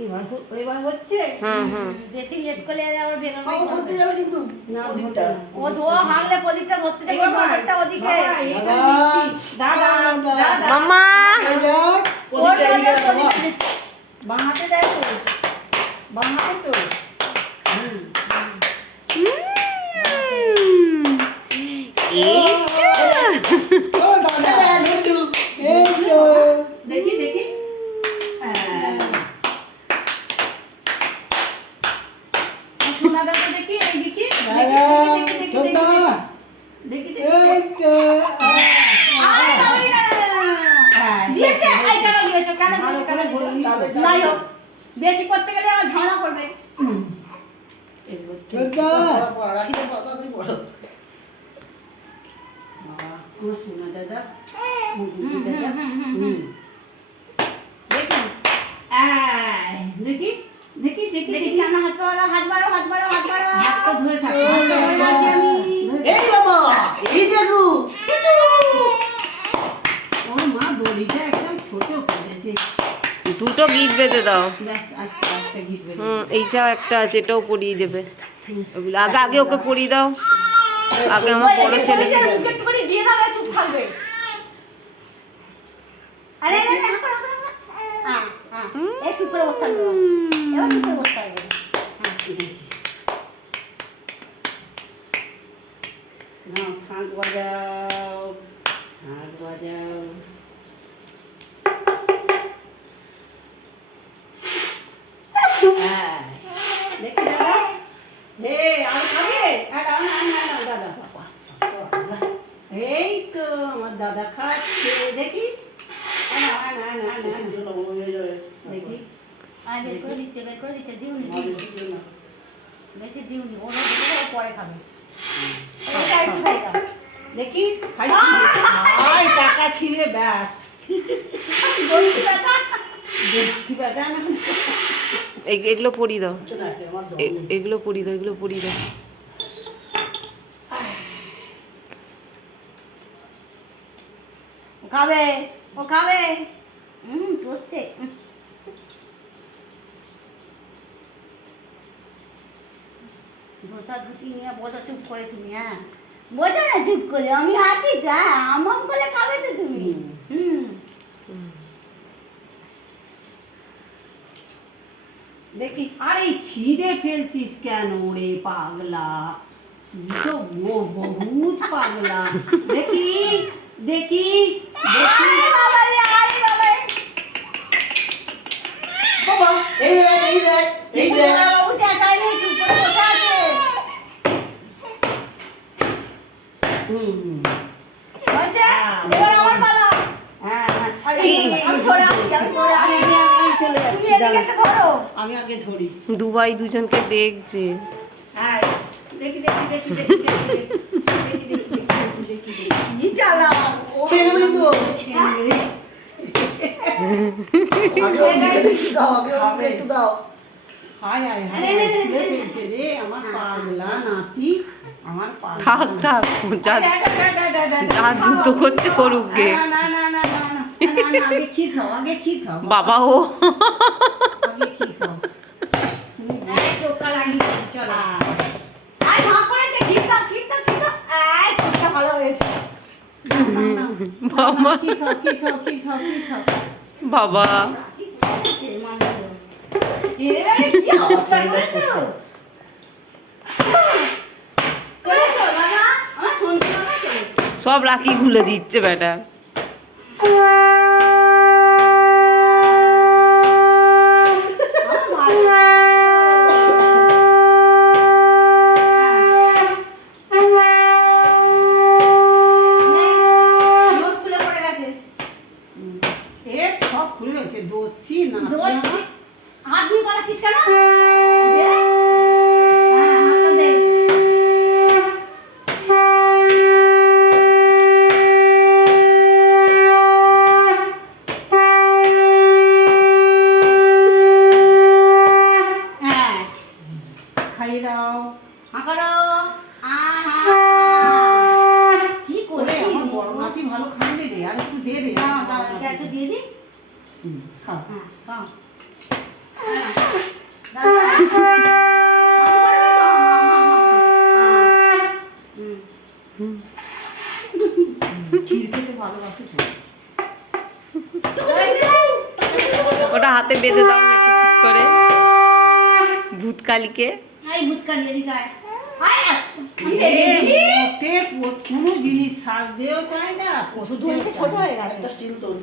এবার হচ্ছে বেশি লেট করলে আবার বেগান পাও ধরতে যাবে কিন্তু ওদিকটা ও ধোয়া হাগলে প্রদীপটা ধরতে যাবে ওদিকটা ওদিকে মামা ওদিকটা এদিকে বাবা বাঁ হাতে দেখো বাঁ হাতে তো ও দাদা লুডু এই তো দেখি দেখি সোনা দাদা দেখি এই দেখি দাদা চোদা দেখি এই তো দিয়েছে এই কেন দিয়েছে কেন দিয়েছে নাই হোক বেশি করতে গেলে আমার ঝামেলা করবে চোদা রাখি তো তাড়াতাড়ি পড়ো আমার সোনা দাদা দেখি দেখি দেখি দেখি কেন হাত বাড়াও হাত বাড়াও হাত বাড়াও হাত বাড়াও হাতটা ধরে থাকো এই বাবা এই দেখো ও মা দড়িটা একদম ছোট করেছে দুটো গিট বেঁধে দাও ব্যাস আস্তে আস্তে ঘিরবে এইটাও একটা আছে, এটাও পরিয়ে দেবে। ওগুলো আগে আগে ওকে পরিয়ে দাও, আগে আমার বড় ছেলে। একটু করে দিয়ে দাও চুপ থাকবে আরে আরে হাঁকো হাঁকো হ্যাঁ হ্যাঁ এই চুপ করে বসতে হবে এবার চুপ করে বসতে হবে না শাঁখ বাজাও শাঁখ বাজাও দেখি দাদা হে আর খাবে দাদা এই তো আমার দাদা খাচ্ছে দেখি দেখি আর বের করে দিচ্ছে দিউনি বেশি দিউনি ওরা পরে খাবে এটা একটু খাই দাও দেখি খাই টাকা ছিঁড়ে ব্যাস দেখছি বেটা না এগুলো পরিয়ে দাও, এগুলো পরিয়ে দাও, এগুলো পরিয়ে দাও। খাবে ও খাবে টসছে ধোতা ধুতি নিয়ে বোঝা চুপ করে তুমি হ্যাঁ বোঝা না চুপ করে আমি আছি যা আমার বলে খাবে তো তুমি দেখি আরে ছিঁড়ে ফেলছিস কেন রে পাগলা তুই তো বহুত পাগলা দেখি দেখি দেখি বাবা বাবা এই দেখ এই দেখ উঠে চাইলে চুপ করে বসে আছে হয়েছে এবার আমার পালা আমি ধরে আসছি চলে তুমি যাচ্ছি এদিকে এসে ধরো আমি আগে ধরি দুবাই দুজনকে দেখছে। হ্যাঁ দেখি দেখি দেখি দেখি দেখি দেখি দেখি দেখি কি চালাও খেয়ে নেবে কিন্তু একটু দাও আগে একটু দাও হায় হায় হায় ছিঁড়ে ফেলছে রে আমার পাগলা নাতি আমার পাগলা থাক থাক, যা যা দ্রুত করতে করুক গে। না না না না না না আগে ক্ষীর খাও আগে ক্ষীর খাও বাবা ও আগে ক্ষীর খাও তুমি এই টোকা লাগিয়ে চলো আয়। আই ভাগ করেছে খিটা এই টোকা ভালো হয়েছে বাবা ক্ষীর খাও ক্ষীর খাও ক্ষীর খাও ক্ষীর খাও বাবা এবারে কি অবস্থা করেছো করেছো বাবা আমার শুনতে বাবা চলো সব রাখি খুলে দিচ্ছে বেটা। সব খুলে গেছে দোষী না হাত নিয়ে পালাচ্ছিস কেন দে হ্যাঁ হাতটা দে হ্যাঁ খাইয়ে দাও হাঁকারো কি করে ওরে আমার বড় নাতি ভালো খাবে রে আর একটু দে রে দাও দাও এটা একটু দিয়ে দি খাও হ্যাঁ খাও ক্ষীর খেতে ভালোবাসে তো। ওটা হাতে বেঁধে দাও নাকি ঠিক করে ভূতকালীকে। এই ভূতকালি এদিকে আয়। মোটে কোনো জিনিস সাজ দিয়েও চায় না, ছোট হয়ে গেছে। একটা স্টিল তোল